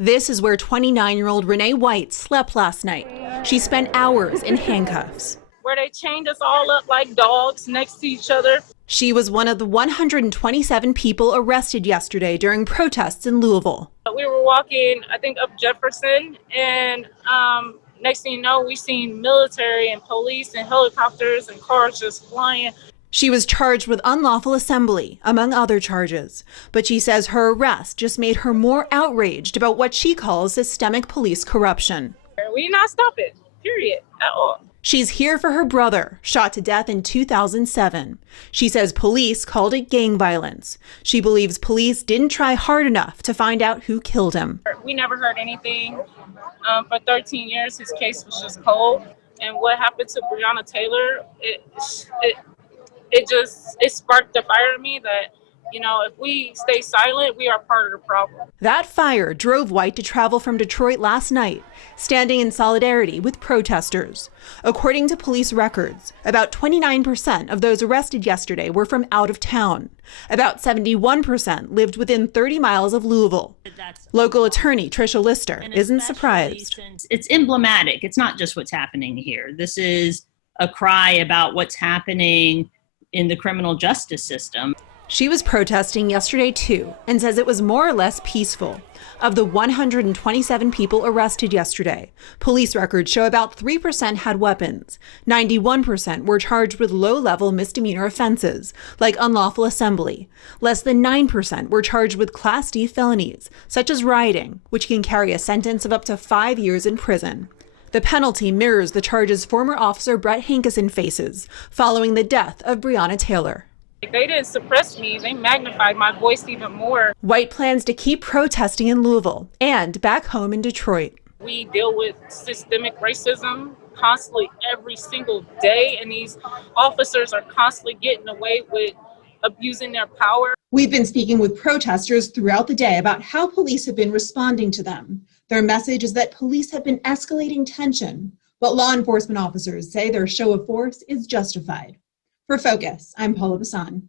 This is where 29-year-old Renee White slept last night. She spent hours in handcuffs. Where they chained us all up like dogs next to each other. She was one of the 127 people arrested yesterday during protests in Louisville. We were walking, I think, up Jefferson, and next thing you know, we seen military and police and helicopters and cars just flying. She was charged with unlawful assembly, among other charges. But she says her arrest just made her more outraged about what she calls systemic police corruption. We did not stop it, period, at all. She's here for her brother, shot to death in 2007. She says police called it gang violence. She believes police didn't try hard enough to find out who killed him. We never heard anything. For 13 years, his case was just cold. And what happened to Breonna Taylor, it sparked the fire in me that, you know, if we stay silent, we are part of the problem. That fire drove White to travel from Detroit last night, standing in solidarity with protesters. According to police records, about 29% of those arrested yesterday were from out of town. About 71% lived within 30 miles of Louisville. Local attorney Tricia Lister isn't surprised. It's emblematic. It's not just what's happening here. This is a cry about what's happening in the criminal justice system. She was protesting yesterday too, and says it was more or less peaceful. Of the 127 people arrested yesterday, police records show about 3% had weapons. 91% were charged with low-level misdemeanor offenses, like unlawful assembly. Less than 9% were charged with Class D felonies, such as rioting, which can carry a sentence of up to 5 years in prison. The penalty mirrors the charges former officer Brett Hankison faces following the death of Breonna Taylor. They didn't suppress me, they magnified my voice even more. White plans to keep protesting in Louisville and back home in Detroit. We deal with systemic racism constantly every single day, and these officers are constantly getting away with abusing their power. We've been speaking with protesters throughout the day about how police have been responding to them. Their message is that police have been escalating tension, but law enforcement officers say their show of force is justified. For Focus, I'm Paula Bassan.